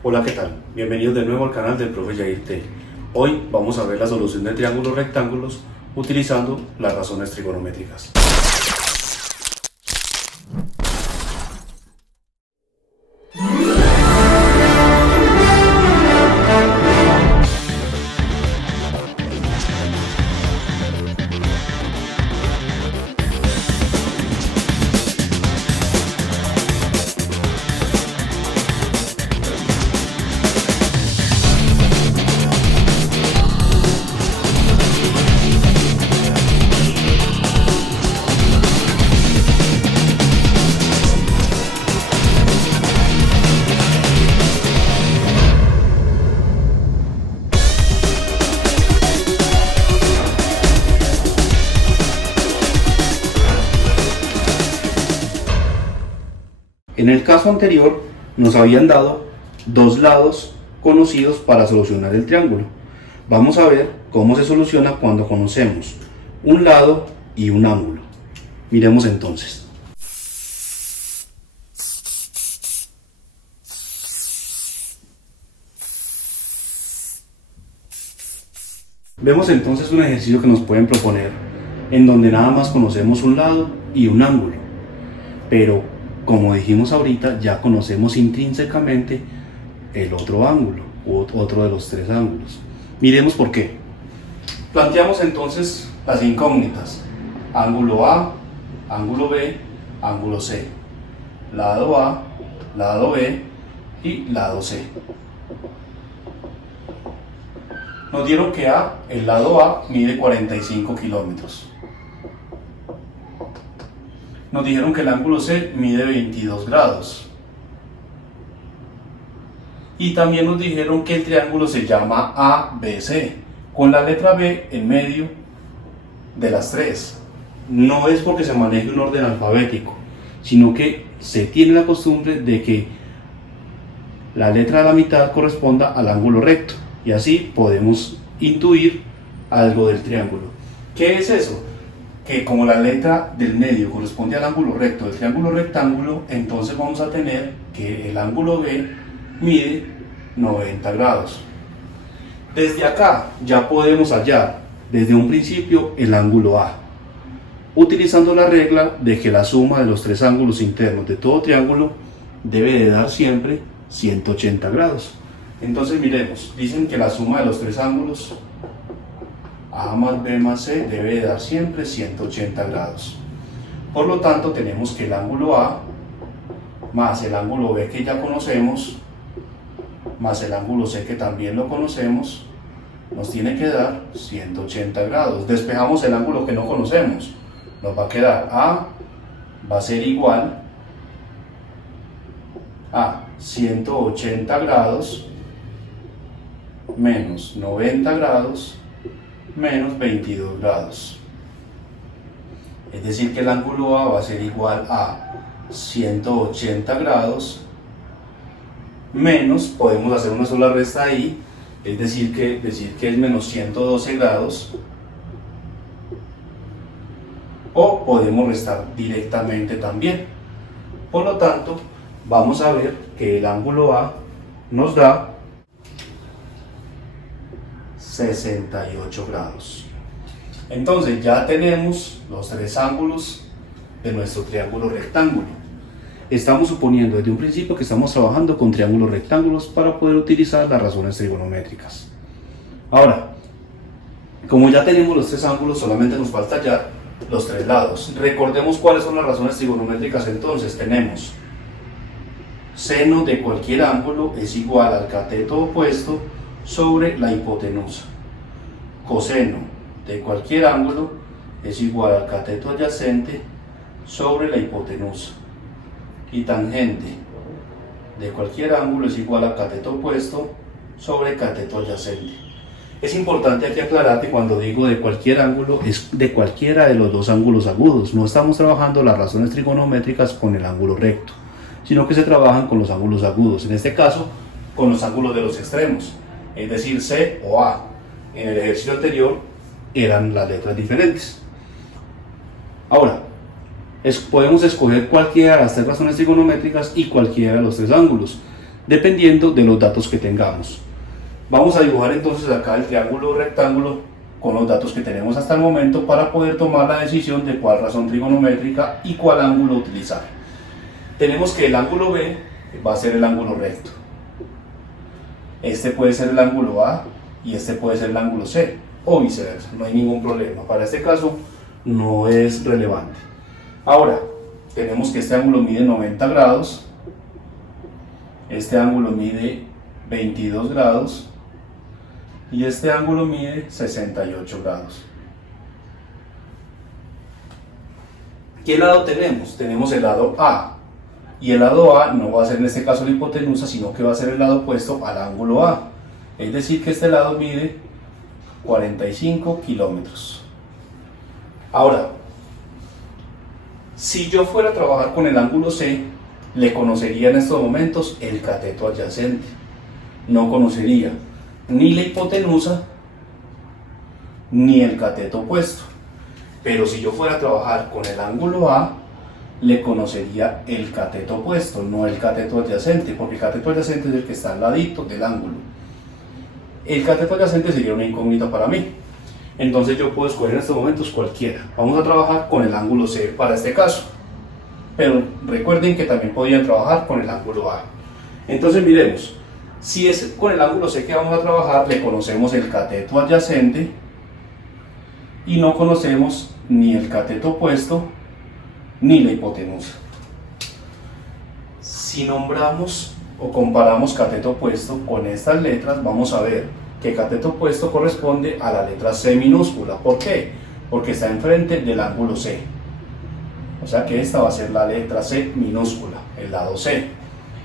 Hola, ¿qué tal? Bienvenidos de nuevo al canal del profe Yair T. Hoy vamos a ver la solución de triángulos rectángulos utilizando las razones trigonométricas. En el caso anterior nos habían dado dos lados conocidos para solucionar el triángulo. Vamos a ver cómo se soluciona cuando conocemos un lado y un ángulo. Miremos entonces. Vemos entonces un ejercicio que nos pueden proponer en donde nada más conocemos un lado y un ángulo, pero como dijimos ahorita, ya conocemos intrínsecamente el otro ángulo, otro de los tres ángulos. Miremos por qué. Planteamos entonces las incógnitas: ángulo A, ángulo B, ángulo C, lado A, lado B y lado C. Nos dieron que el lado A mide 45 kilómetros. Nos dijeron que el ángulo C mide 22 grados. Y también nos dijeron que el triángulo se llama ABC, con la letra B en medio de las tres. No es porque se maneje un orden alfabético, sino que se tiene la costumbre de que la letra de la mitad corresponda al ángulo recto. Y así podemos intuir algo del triángulo. ¿Qué es eso? Que como la letra del medio corresponde al ángulo recto del triángulo rectángulo, entonces vamos a tener que el ángulo B mide 90 grados. Desde acá ya podemos hallar desde un principio el ángulo A, utilizando la regla de que la suma de los tres ángulos internos de todo triángulo debe de dar siempre 180 grados. Entonces miremos, dicen que la suma de los tres ángulos A más B más C debe de dar siempre 180 grados. Por lo tanto, tenemos que el ángulo A más el ángulo B que ya conocemos, más el ángulo C que también lo conocemos, nos tiene que dar 180 grados. Despejamos el ángulo que no conocemos. Nos va a quedar A va a ser igual a 180 grados menos 90 grados menos 22 grados. Es decir, que el ángulo A va a ser igual a 180 grados menos, podemos hacer una sola resta ahí, es decir que es menos 112 grados, o podemos restar directamente también. Por lo tanto, vamos a ver que el ángulo A nos da 68 grados. Entonces ya tenemos los tres ángulos de nuestro triángulo rectángulo. Estamos suponiendo desde un principio que estamos trabajando con triángulos rectángulos para poder utilizar las razones trigonométricas. Ahora, como ya tenemos los tres ángulos, solamente nos falta hallar los tres lados. Recordemos cuáles son las razones trigonométricas. Entonces tenemos seno de cualquier ángulo es igual al cateto opuesto sobre la hipotenusa. Coseno de cualquier ángulo es igual al cateto adyacente sobre la hipotenusa. Y tangente de cualquier ángulo es igual al cateto opuesto sobre cateto adyacente. Es importante aquí aclarar que cuando digo de cualquier ángulo es de cualquiera de los dos ángulos agudos. No estamos trabajando las razones trigonométricas con el ángulo recto, sino que se trabajan con los ángulos agudos. En este caso, con los ángulos de los extremos, es decir, C o A. En el ejercicio anterior eran las letras diferentes. Ahora, podemos escoger cualquiera de las tres razones trigonométricas y cualquiera de los tres ángulos. dependiendo de los datos que tengamos. Vamos a dibujar entonces acá el triángulo rectángulo con los datos que tenemos hasta el momento para poder tomar la decisión de cuál razón trigonométrica y cuál ángulo utilizar. Tenemos que el ángulo B va a ser el ángulo recto. Este puede ser el ángulo A y este puede ser el ángulo C, o viceversa, no hay ningún problema. Para este caso no es relevante. Ahora, tenemos que este ángulo mide 90 grados, este ángulo mide 22 grados y este ángulo mide 68 grados. ¿Qué lado tenemos? Tenemos el lado A. Y el lado A no va a ser en este caso la hipotenusa, sino que va a ser el lado opuesto al ángulo A. Es decir, que este lado mide 45 kilómetros. Ahora, si yo fuera a trabajar con el ángulo C, le conocería en estos momentos el cateto adyacente. No conocería ni la hipotenusa ni el cateto opuesto. Pero si yo fuera a trabajar con el ángulo A, le conocería el cateto opuesto, no el cateto adyacente, porque el cateto adyacente es el que está al ladito del ángulo. El cateto adyacente sería una incógnita para mí. Entonces yo puedo escoger en estos momentos cualquiera. Vamos a trabajar con el ángulo C para este caso. Pero recuerden que también podrían trabajar con el ángulo A. Entonces miremos, si es con el ángulo C que vamos a trabajar, le conocemos el cateto adyacente y no conocemos ni el cateto opuesto ni la hipotenusa. Si nombramos o comparamos cateto opuesto con estas letras, vamos a ver que cateto opuesto corresponde a la letra C minúscula. ¿Por qué? Porque está enfrente del ángulo C. O sea que esta va a ser la letra C minúscula, el lado C.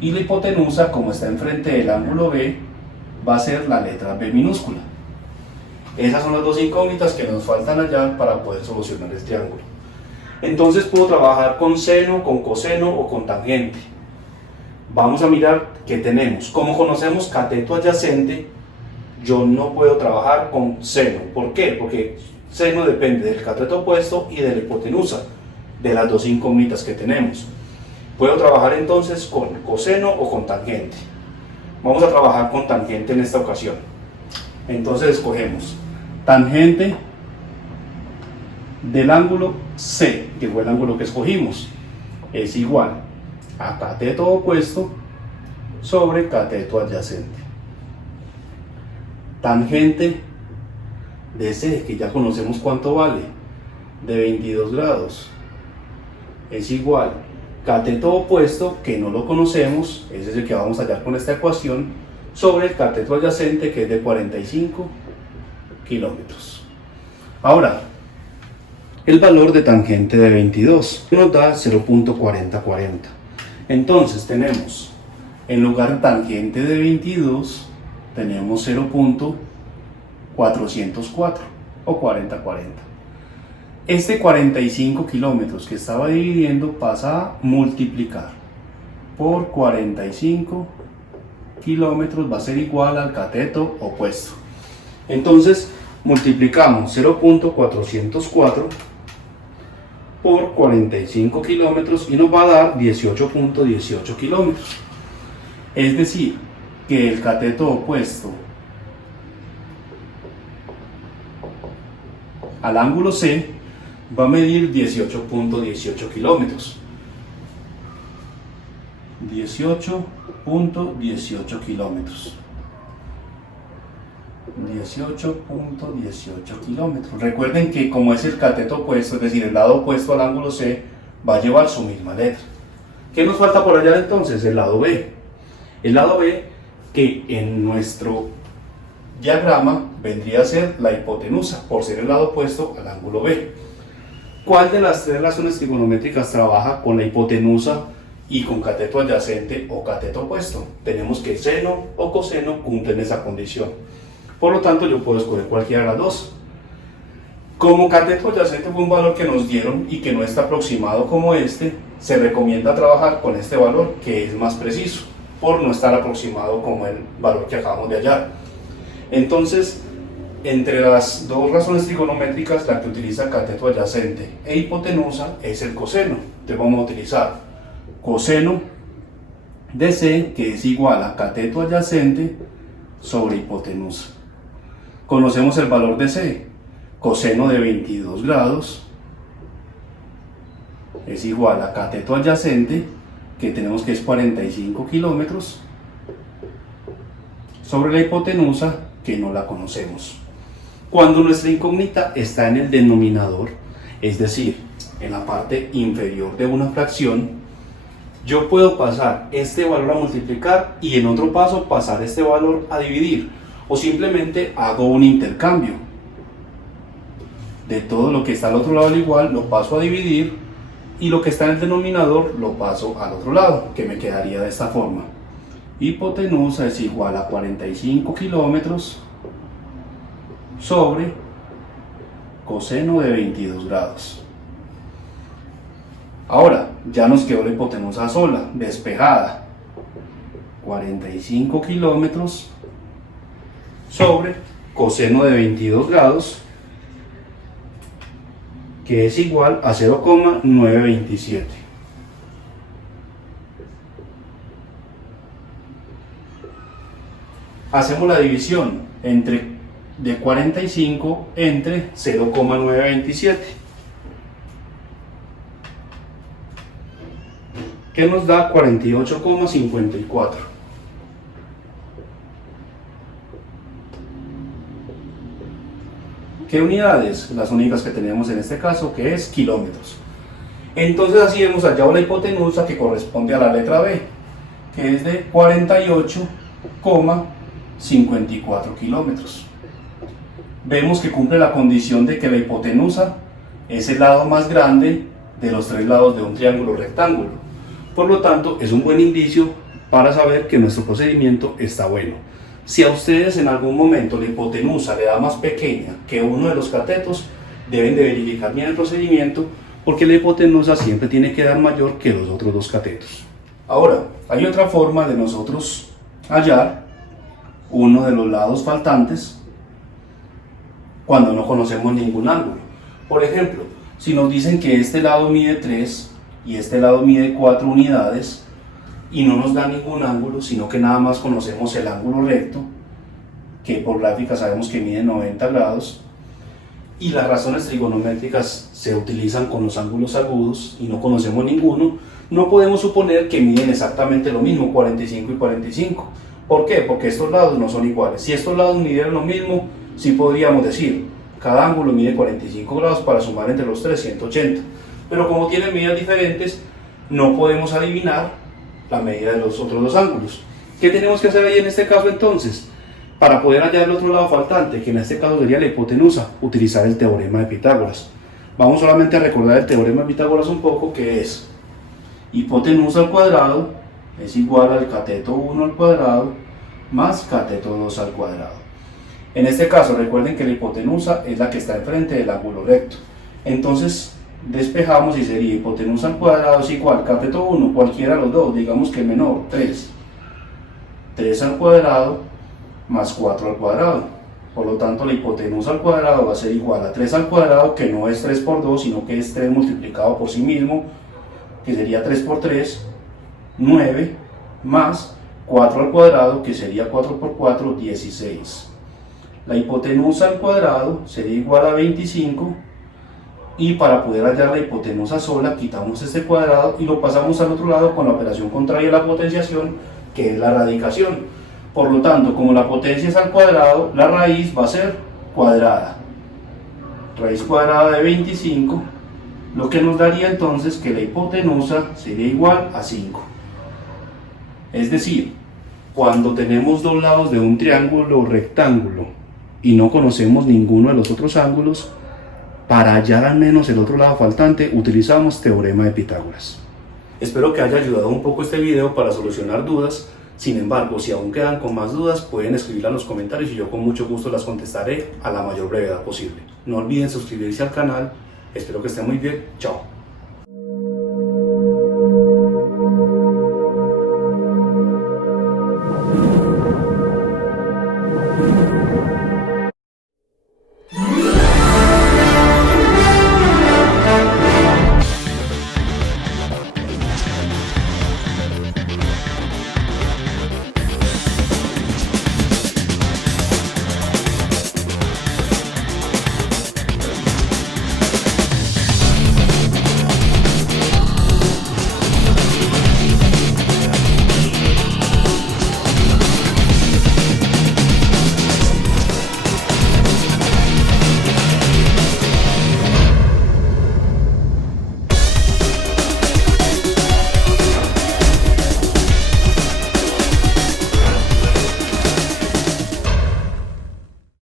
Y la hipotenusa, como está enfrente del ángulo B, va a ser la letra B minúscula. Esas son las dos incógnitas que nos faltan hallar para poder solucionar el triángulo. Entonces puedo trabajar con seno, con coseno o con tangente. Vamos a mirar qué tenemos. Como conocemos cateto adyacente, yo no puedo trabajar con seno. ¿Por qué? Porque seno depende del cateto opuesto y de la hipotenusa, de las dos incógnitas que tenemos. Puedo trabajar entonces con coseno o con tangente. Vamos a trabajar con tangente en esta ocasión. Entonces escogemos tangente del ángulo C, que fue el ángulo que escogimos, es igual a cateto opuesto sobre cateto adyacente. Tangente de C, que ya conocemos cuánto vale, de 22 grados, es igual cateto opuesto, que no lo conocemos, ese es el que vamos a hallar con esta ecuación, sobre el cateto adyacente, que es de 45 kilómetros. Ahora, el valor de tangente de 22 nos da 0.4040. Entonces tenemos, en lugar de tangente de 22, tenemos 0.404 o 4040. Este 45 kilómetros que estaba dividiendo pasa a multiplicar por 45 kilómetros, va a ser igual al cateto opuesto. Entonces multiplicamos 0.404 por 45 kilómetros y nos va a dar 18.18 kilómetros. Es decir, que el cateto opuesto al ángulo C va a medir 18.18 kilómetros. 18.18 kilómetros. 18.18 kilómetros. Recuerden que como es el cateto opuesto, es decir, el lado opuesto al ángulo C, va a llevar su misma letra. ¿Qué nos falta por allá entonces? El lado B. El lado B, que en nuestro diagrama vendría a ser la hipotenusa, por ser el lado opuesto al ángulo B. ¿Cuál de las tres razones trigonométricas trabaja con la hipotenusa y con cateto adyacente o cateto opuesto? Tenemos que seno o coseno cumplen esa condición. Por lo tanto, yo puedo escoger cualquiera de las dos. Como cateto adyacente fue un valor que nos dieron y que no está aproximado como este, se recomienda trabajar con este valor, que es más preciso, por no estar aproximado como el valor que acabamos de hallar. Entonces, entre las dos razones trigonométricas, la que utiliza cateto adyacente e hipotenusa es el coseno. Entonces vamos a utilizar coseno de C, que es igual a cateto adyacente sobre hipotenusa. Conocemos el valor de C, coseno de 22 grados es igual a cateto adyacente, que tenemos que es 45 kilómetros, sobre la hipotenusa, que no la conocemos. Cuando nuestra incógnita está en el denominador, es decir, en la parte inferior de una fracción, yo puedo pasar este valor a multiplicar y en otro paso pasar este valor a dividir, o simplemente hago un intercambio de todo lo que está al otro lado al igual, lo paso a dividir, y lo que está en el denominador lo paso al otro lado, que me quedaría de esta forma. Hipotenusa es igual a 45 kilómetros sobre coseno de 22 grados. Ahora, ya nos quedó la hipotenusa sola, despejada. 45 kilómetros sobre coseno de 22 grados, que es igual a 0,927. Hacemos la división de 45 entre 0,927, que nos da 48,54. ¿Qué unidades? Las únicas que tenemos en este caso, que es kilómetros. Entonces así hemos hallado la hipotenusa que corresponde a la letra B, que es de 48,54 kilómetros. Vemos que cumple la condición de que la hipotenusa es el lado más grande de los tres lados de un triángulo rectángulo. Por lo tanto, es un buen indicio para saber que nuestro procedimiento está bueno. Si a ustedes en algún momento la hipotenusa le da más pequeña que uno de los catetos, deben de verificar bien el procedimiento, porque la hipotenusa siempre tiene que dar mayor que los otros dos catetos. Ahora, hay otra forma de nosotros hallar uno de los lados faltantes cuando no conocemos ningún ángulo. Por ejemplo, si nos dicen que este lado mide 3 y este lado mide 4 unidades, y no nos da ningún ángulo, sino que nada más conocemos el ángulo recto, que por gráfica sabemos que mide 90 grados, y las razones trigonométricas se utilizan con los ángulos agudos y no conocemos ninguno, no podemos suponer que miden exactamente lo mismo, 45 y 45. ¿Por qué? Porque estos lados no son iguales. Si estos lados midieran lo mismo, sí podríamos decir, cada ángulo mide 45 grados para sumar entre los tres 180. Pero como tienen medidas diferentes, no podemos adivinar la medida de los otros dos ángulos. ¿Qué tenemos que hacer ahí en este caso entonces? Para poder hallar el otro lado faltante, que en este caso sería la hipotenusa, utilizar el teorema de Pitágoras. Vamos solamente a recordar el teorema de Pitágoras un poco, que es hipotenusa al cuadrado es igual al cateto 1 al cuadrado más cateto 2 al cuadrado. En este caso recuerden que la hipotenusa es la que está enfrente del ángulo recto. Entonces despejamos y sería hipotenusa al cuadrado es igual cateto 1, cualquiera de los dos, digamos que el menor, 3 al cuadrado más 4 al cuadrado. Por lo tanto la hipotenusa al cuadrado va a ser igual a 3 al cuadrado, que no es 3 por 2, sino que es 3 multiplicado por sí mismo, que sería 3 por 3, 9, más 4 al cuadrado, que sería 4 por 4, 16. La hipotenusa al cuadrado sería igual a 25, y para poder hallar la hipotenusa sola quitamos este cuadrado y lo pasamos al otro lado con la operación contraria a la potenciación, que es la radicación. Por lo tanto, como la potencia es al cuadrado, la raíz va a ser cuadrada. Raíz cuadrada de 25, lo que nos daría entonces que la hipotenusa sería igual a 5. Es decir, cuando tenemos dos lados de un triángulo rectángulo y no conocemos ninguno de los otros ángulos, para hallar al menos el otro lado faltante utilizamos teorema de Pitágoras. Espero que haya ayudado un poco este video para solucionar dudas. Sin embargo, si aún quedan con más dudas, pueden escribirlas en los comentarios y yo con mucho gusto las contestaré a la mayor brevedad posible. No olviden suscribirse al canal. Espero que estén muy bien. Chao.